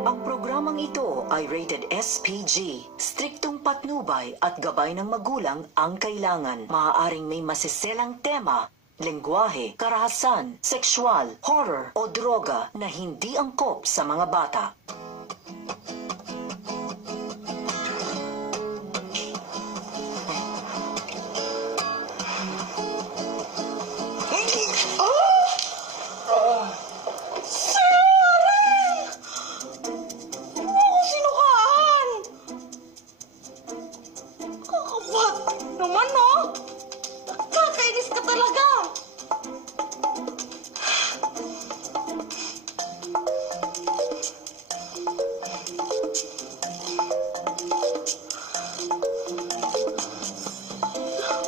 Ang programang ito ay rated SPG. Striktong patnubay at gabay ng magulang ang kailangan. Maaaring may masiselang tema, lengguwahe, karahasan, sexual, horror o droga na hindi angkop sa mga bata.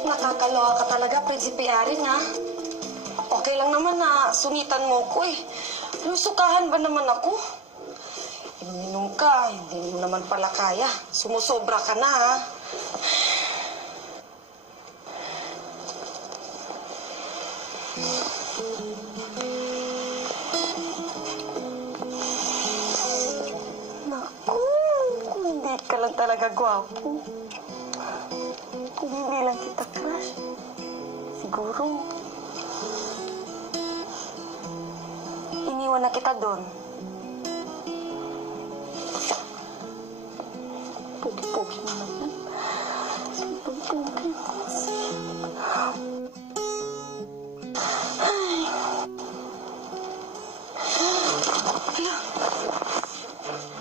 Nakakaloka ka talaga, Prinsipe Arin, ha? Okay lang naman na sunitan mo ko, eh. Lusukahan ba naman ako? Inom ka, hindi mo naman pala kaya. Sumusobra ka na, ha? Naku, hindi ka lang talaga gwapo. Kung hindi lang kita crush, siguro iniwan na kita doon. Pogi-pogi naman yan. Pogi-pogi. Ay. Hala.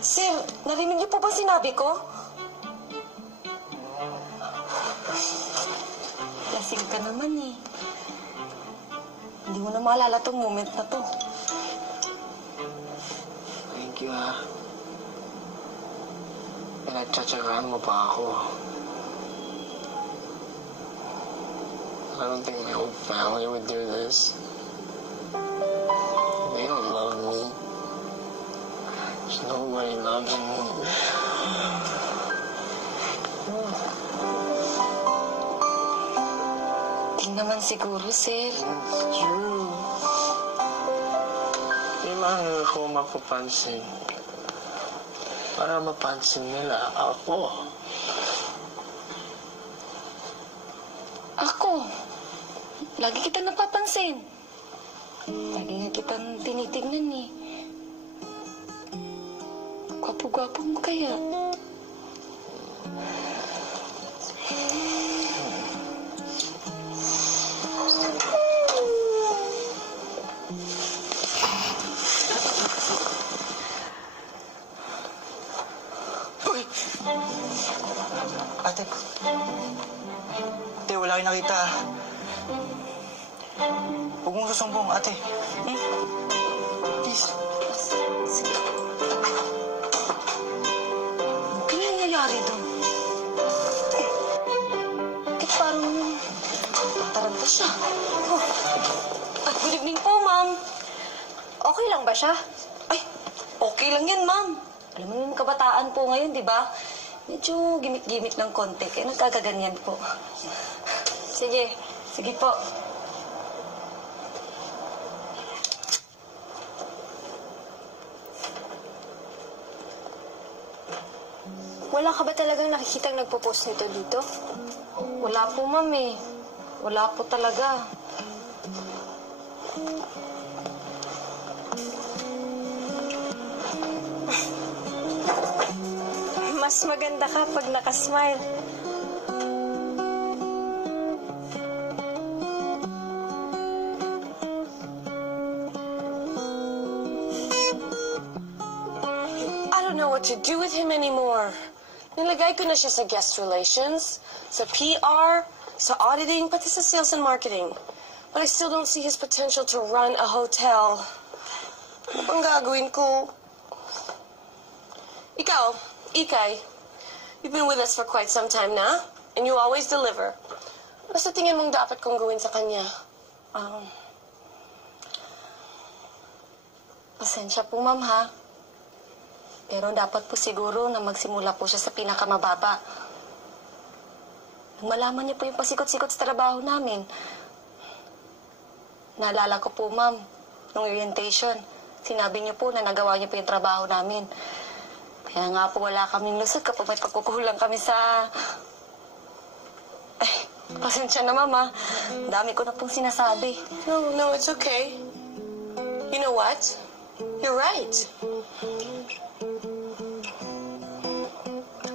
Sir, narinig niyo po ba sinabi ko? Lasing ka naman eh. Hindi mo na maalala tong moment na to. Thank you, ha. Pinagtsatsagaan mo pa ako. I don't think my whole family would do this. They don't love me. There's nobody loving me. Hindi naman siguro, sir. It's true. Di ba ako mapapansin? Para mapansin nila ako. Ako? Lagi kita napapansin. Lagi nga kitang tinitignan eh. Gwapo-gwapo mo kaya. Ate. Ate, wala kayo nakita. Huwag mong susumbong, ate. Please. Sige. Ano nangyayari doon? Bakit parang tataranta siya? Oh. Ay, good evening po, ma'am. Okay lang ba siya? Ay, okay lang yan, ma'am. Alam mo yung kabataan po ngayon, di ba? Medyo gimik-gimik ng konti, kaya nagkakaganyan po. Sige, sige po. Wala ka ba talagang nakikitang nagpo-post nito dito? Wala po, ma'am eh. Wala po talaga. Mas maganda ka pag nakasmile. I don't know what to do with him anymore. Nilagay ko na siya sa guest relations, sa PR, sa auditing, pati sa sales and marketing. But I still don't see his potential to run a hotel. Ano bang gagawin ko? Ikaw, Ikay, you've been with us for quite some time na, and you always deliver. Ano sa tingin mong dapat kong gawin sa kanya? Pasensya po, ma'am, ha? Pero dapat po siguro na magsimula po siya sa pinakamababa. Nung malaman niyo po yung pasikot-sikot sa trabaho namin, naalala ko po, ma'am, nung orientation, Sinabi niyo po na nagawa niyo po yung trabaho namin. Kaya nga po wala kaming lusot kapag may pagkukulang kami sa... Ay, pasensya na, Mama. Dami ko na pong sinasabi. No, it's okay. You know what? You're right.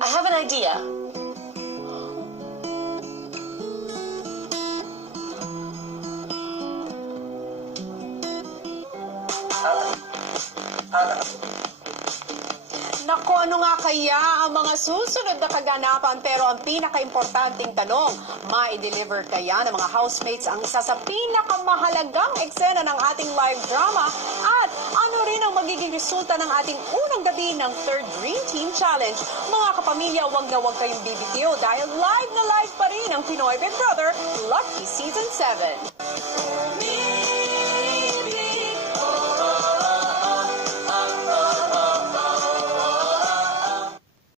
I have an idea. Naku, ano nga kaya ang mga susunod na kaganapan, pero ang pinaka-importanting tanong, ma-deliver kaya ng mga housemates ang isa sa pinakamahalagang eksena ng ating live drama? At ano rin ang magiging resulta ng ating unang gabi ng Third Dream Team Challenge? Mga kapamilya, wag na wag kayong bibitiw dahil live na live pa rin ang Pinoy Big Brother Lucky Season 7.